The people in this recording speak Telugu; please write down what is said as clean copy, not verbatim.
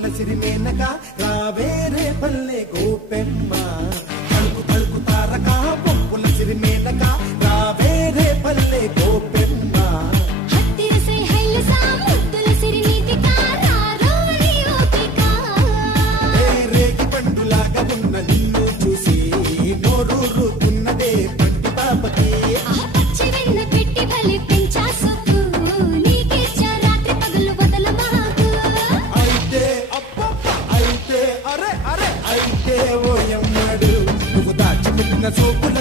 ముద్దుల సిరిమేనక రావేరే పల్లె గోపెమ్మ తలుపు తలుపు తారక పొప్పుల సిరిమేనక రావేరే పల్లె గోపెమ్మ రేగి పండులాగా ఉన్న నిన్ను చూసి నోరూరుతున్నదే పంటి పాపకి అయితే ఓయమ్మడు నువ్వు దాచిపెట్టిన సోపుల